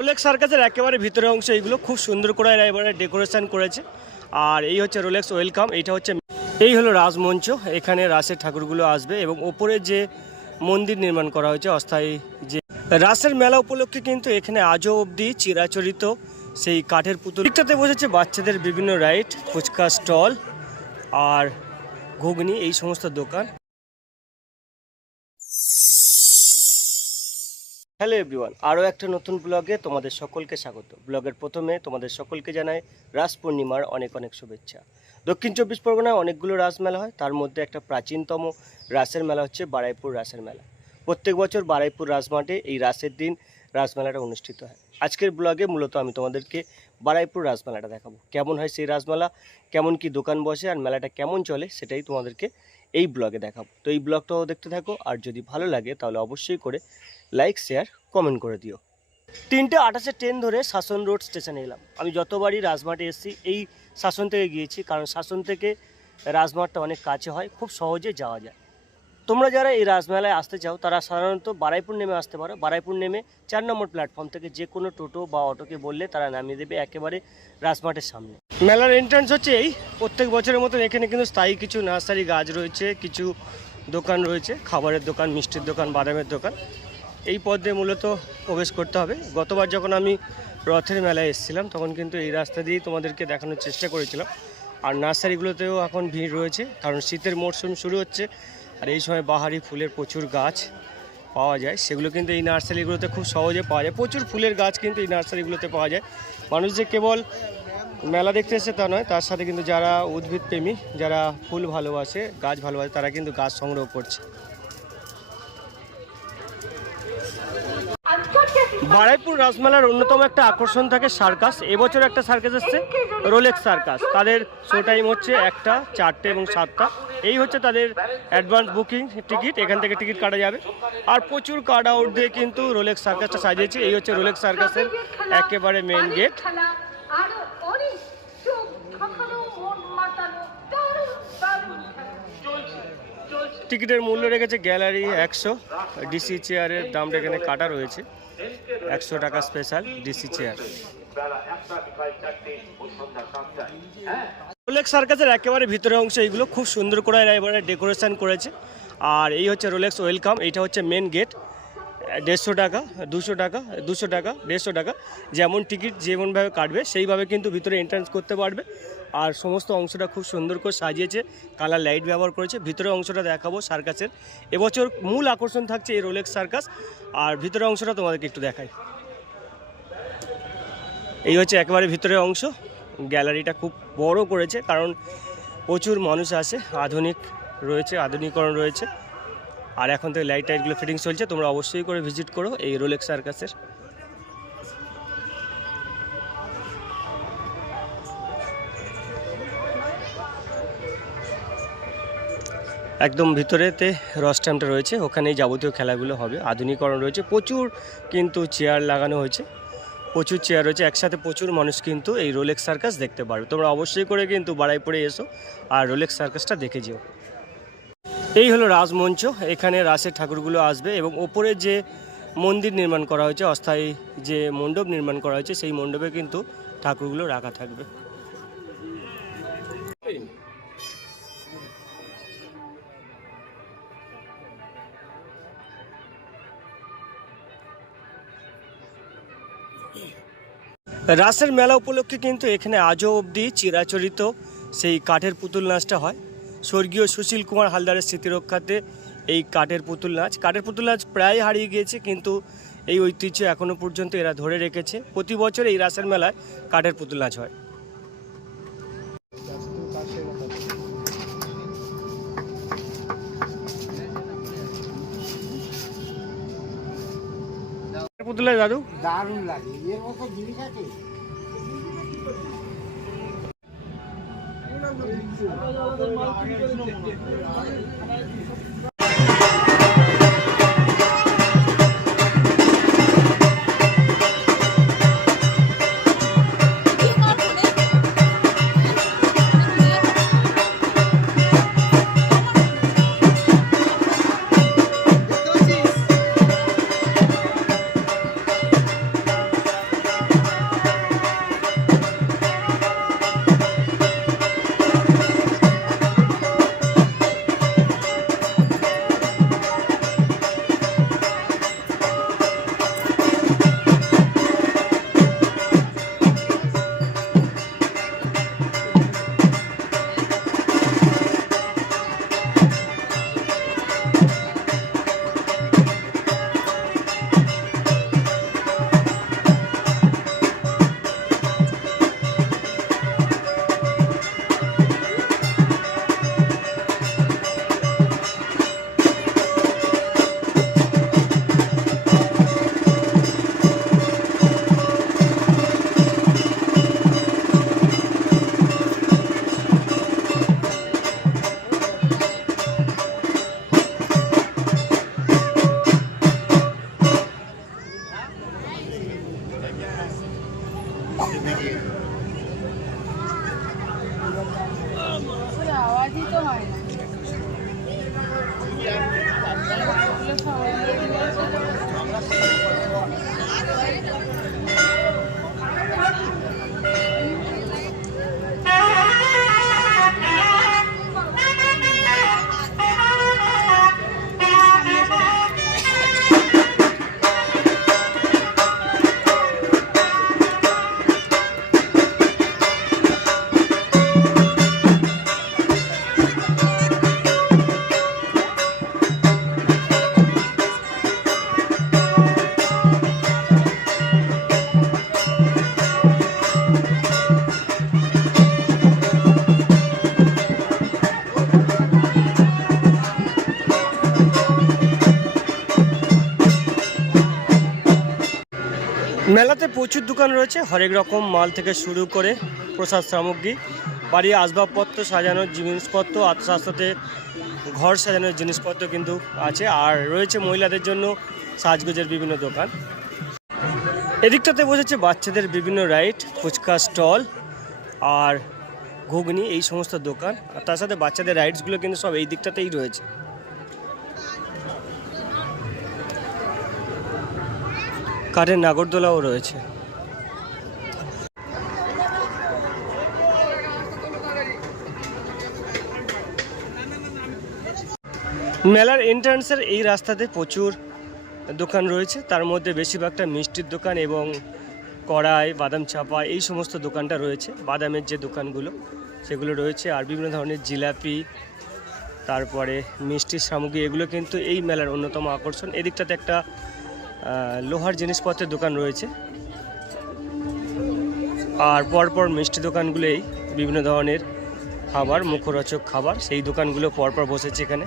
Rolex সার্কাসের একেবারে ভিতরের অংশ এইগুলো খুব সুন্দর করে এবারে ডেকোরেশন করেছে। আর এই হচ্ছে রোলেক্স ওয়েলকাম এইটা হচ্ছে এই হলো রাজমঞ্চ, এখানে রাসের ঠাকুরগুলো আসবে এবং ওপরে যে মন্দির নির্মাণ করা হয়েছে, অস্থায়ী যে রাসের মেলা উপলক্ষে কিন্তু এখানে আজও অবধি চিরাচরিত সেই কাঠের পুতুল। দিকটাতে বসেছে বাচ্চাদের বিভিন্ন রাইড ফুচকা স্টল আর ঘুগনি, এই সমস্ত দোকান। হ্যালো এভরিওয়ান, আরও একটা নতুন ব্লগে তোমাদের সকলকে স্বাগত। ব্লগের প্রথমে তোমাদের সকলকে জানাই রাস পূর্ণিমার অনেক অনেক শুভেচ্ছা। দক্ষিণ চব্বিশ পরগনায় অনেকগুলো রাস মেলা হয়, তার মধ্যে একটা প্রাচীনতম রাসের মেলা হচ্ছে বারাইপুর রাসের মেলা। প্রত্যেক বছর বারাইপুর রাসমাঠে এই রাসের দিন রাসমেলাটা অনুষ্ঠিত হয়। আজকের ব্লগে মূলত আমি তোমাদেরকে বারাইপুর রাসমেলাটা দেখাবো। কেমন হয় সেই রাসমেলা কেমন কি দোকান বসে, আর মেলাটা কেমন চলে সেটাই তোমাদেরকে এই ব্লগে দেখাবো। তো এই ব্লগটাও দেখতে থাকো, আর যদি ভালো লাগে তাহলে অবশ্যই করে লাইক শেয়ার কমেন্ট করে দিও। তিনটে আঠাশে ট্রেন ধরে শাসন রোড স্টেশনে এলাম। আমি যতবারই রাজমাঠে এসেছি, এই শাসন থেকে গিয়েছি, কারণ শাসন থেকে রাজমাঠটা অনেক কাছে হয়, খুব সহজে যাওয়া যায়। তোমরা যারা এই রাজমেলায় আসতে চাও, তারা সাধারণত বারাইপুর নেমে আসতে পারো। বারাইপুর নেমে চার নম্বর প্ল্যাটফর্ম থেকে যে কোনো টোটো বা অটোকে বললে তারা নামিয়ে দেবে একেবারে রাজমাঠের সামনে। মেলার এন্ট্রান্স হচ্ছে এই। প্রত্যেক বছরের মতন এখানে কিন্তু স্থায়ী কিছু নার্সারি গাছ রয়েছে, কিছু দোকান রয়েছে, খাবারের দোকান, মিষ্টির দোকান, বাদামের দোকান। এই পথ দিয়ে মূলত প্রবেশ করতে হবে। গতবার যখন আমি রথের মেলায় এসেছিলাম, তখন কিন্তু এই রাস্তা দিয়েই তোমাদেরকে দেখানোর চেষ্টা করেছিলাম। আর নার্সারিগুলোতেও এখন ভিড় রয়েছে, কারণ শীতের মরশুম শুরু হচ্ছে। আর এই সময় বাহারি ফুলের প্রচুর গাছ পাওয়া যায়। সেগুলো কিন্তু এই নার্সারিগুলোতে খুব সহজে পাওয়া যায়। প্রচুর ফুলের গাছ কিন্তু এই নার্সারিগুলোতে পাওয়া যায়। মানুষ যে কেবল মেলা দেখতে এসে তা নয়, তার সাথে কিন্তু যারা উদ্ভিদ প্রেমী, যারা ফুল ভালোবাসে, গাছ ভালোবাসে, তারা কিন্তু গাছ সংগ্রহ করছে। বারাইপুর রাসমেলার অন্যতম একটা আকর্ষণ থাকে সার্কাস। এবছর একটা সার্কাস এসছে, রোলেক্স সার্কাস। তাদের শো টাইম হচ্ছে একটা, চারটে এবং সাতটা। এই হচ্ছে তাদের অ্যাডভান্স বুকিং টিকিট এখান থেকে টিকিট কাটা যাবে। আর প্রচুর কার্ড আউট দিয়ে কিন্তু রোলেক্স সার্কাসটা সাজিয়েছে। এই হচ্ছে রোলেক্স সার্কাসের একেবারে মেন গেট টিকিটের মূল্য রেখেছে গ্যালারি একশো। ডিসি চেয়ারের দামটা এখানে কাটা রয়েছে। একশো টাকা স্পেশাল ডিসি চেয়ার রোলেক্স সার্কাসের একেবারে ভিতরের অংশ এইগুলো খুব সুন্দর করে এবারে ডেকোরেশন করেছে। আর এই হচ্ছে রোলেক্স ওয়েলকাম এইটা হচ্ছে মেন গেট দেড়শো টাকা, দুশো টাকা দুশো টাকা, দেড়শো টাকা। যেমন টিকিট যেমনভাবে কাটবে, সেইভাবে কিন্তু ভিতরে এন্ট্রান্স করতে পারবে। আর সমস্ত অংশটা খুব সুন্দর করে সাজিয়েছে কালার লাইট ব্যবহার করেছে। ভিতরের অংশটা দেখাবো সার্কাসের এবছর মূল আকর্ষণ থাকছে এই রোলেক্স সার্কাস আর ভিতরের অংশটা তোমাদেরকে একটু দেখাই। এই হচ্ছে একেবারে ভিতরের অংশ। গ্যালারিটা খুব বড় করেছে, কারণ প্রচুর মানুষ আসে আধুনিক রয়েছে আধুনিকরণ রয়েছে। আর এখন থেকে লাইট টাইটগুলো ফিটিং চলছে, তোমরা অবশ্যই করে ভিজিট করো এই রোলেক্স সার্কাসের একদম ভিতরেতে রস ট্যাম্পটা রয়েছে, ওখানেই যাবতীয় খেলাগুলো হবে আধুনিকরণ রয়েছে, প্রচুর কিন্তু চেয়ার লাগানো হয়েছে। প্রচুর চেয়ার রয়েছে, একসাথে প্রচুর মানুষ কিন্তু এই রোলেক্স সার্কাস দেখতে পারবে। তোমরা অবশ্যই করে কিন্তু বাড়াইপুরে এসো আর রোলেক্স সার্কাসটা দেখে যেও। এই হলো রাজমঞ্চ, এখানে রাসের ঠাকুরগুলো আসবে এবং ওপরে যে মন্দির নির্মাণ করা হয়েছে, অস্থায়ী যে মণ্ডপ নির্মাণ করা হয়েছে, সেই মণ্ডপে কিন্তু ঠাকুরগুলো রাখা থাকবে। রাসের মেলা উপলক্ষে কিন্তু এখানে আজও অবধি চিরাচরিত সেই কাঠের পুতুল নাচটা হয়। স্বর্গীয় সুশীল কুমার হালদারের স্মৃতিরক্ষাতে এই কাঠের পুতুল নাচ। কাঠের পুতুল নাচ প্রায় হারিয়ে গিয়েছে, কিন্তু এই ঐতিহ্য এখনও পর্যন্ত এরা ধরে রেখেছে। প্রতি বছর এই রাসের মেলায় কাঠের পুতুল নাচ হয়। पुतले दादू दारू लागे। ये वो को। गिर जाते ये আওয়াজই তো হয় না। মেলাতে প্রচুর দোকান রয়েছে। হরেক রকম মাল থেকে শুরু করে প্রসাদ সামগ্রী, বাড়ির আসবাবপত্র সাজানোর জিনিসপত্র সাথে ঘর সাজানোর জিনিসপত্র কিন্তু আছে। আর রয়েছে মহিলাদের জন্য সাজগোজের বিভিন্ন দোকান। এদিকটাতে বসেছে বাচ্চাদের বিভিন্ন রাইড, ফুচকা স্টল আর ঘুগনি, এই সমস্ত দোকান। আর তার সাথে বাচ্চাদের রাইডসগুলো কিন্তু সব এই দিকটাতেই রয়েছে। কাঠের নাগরদোলাও রয়েছে। মেলার এন্ট্রান্সের এই রাস্তাতে প্রচুর দোকান রয়েছে। তার মধ্যে বেশিরভাগটা মিষ্টির দোকান এবং কড়াই, বাদাম চাপা, এই সমস্ত দোকানটা রয়েছে। বাদামের যে দোকানগুলো, সেগুলো রয়েছে আর বিভিন্ন ধরনের জিলাপি, তারপরে মিষ্টির সামগ্রী, এগুলো কিন্তু এই মেলার অন্যতম আকর্ষণ। এদিকটাতে একটা লোহার জিনিসপত্রের দোকান রয়েছে। আর পরপর মিষ্টি দোকানগুলোই বিভিন্ন ধরনের খাবার, মুখরোচক খাবার, সেই দোকানগুলো পরপর বসেছে এখানে।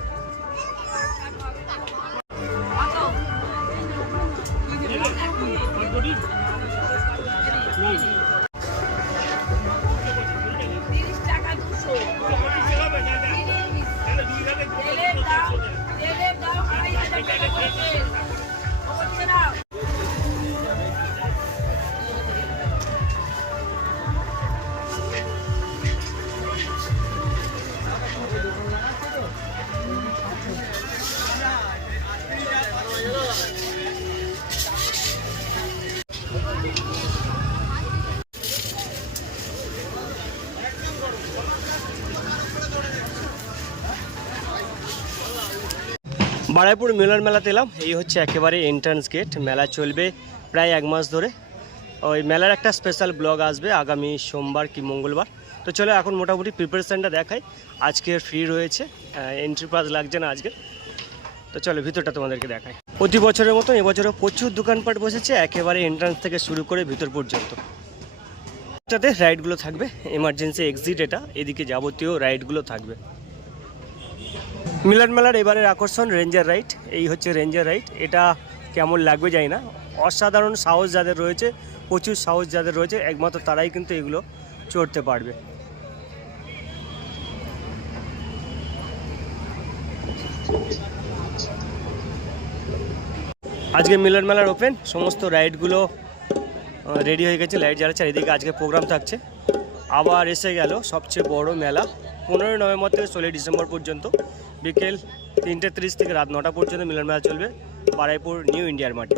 বারাইপুর মিলন মেলাতে এলাম। এই হচ্ছে একেবারে এন্ট্রান্স গেট মেলা চলবে প্রায় এক মাস ধরে। ওই মেলার একটা স্পেশাল ব্লগ আসবে আগামী সোমবার কি মঙ্গলবার। তো চলো এখন মোটামুটি প্রিপারেশানটা দেখাই। আজকে ফ্রি রয়েছে। এন্ট্রি পাস লাগছে না আজকে তো চলো ভিতরটা তোমাদেরকে দেখাই। প্রতি বছরের মতন এবছরও প্রচুর দোকানপাট বসেছে। একেবারে এন্ট্রান্স থেকে শুরু করে ভিতর পর্যন্ত। রাইডগুলো থাকবে। এমার্জেন্সি এক্সিট এটা। এদিকে যাবতীয় রাইডগুলো থাকবে। মিলন মেলার এবারের আকর্ষণ রেঞ্জার রাইড এই হচ্ছে রেঞ্জার রাইড এটা কেমন লাগবে জানি না। অসাধারণ সাহস যাদের রয়েছে, প্রচুর সাহস যাদের রয়েছে, একমাত্র তারাই কিন্তু এগুলো চড়তে পারবে। আজকে মিলন মেলার ওপেন সমস্ত রাইডগুলো রেডি হয়ে গেছে। লাইট আর এদিকে আজকে প্রোগ্রাম থাকছে। আবার এসে গেল সবচেয়ে বড় মেলা। পনেরোই নভেম্বর থেকে ষোলোই ডিসেম্বর পর্যন্ত। বিকেল তিনটে তিরিশ থেকে রাত নটা পর্যন্ত মিলন মেলা চলবে। বারাইপুর, নিউ ইন্ডিয়ার মাঠে।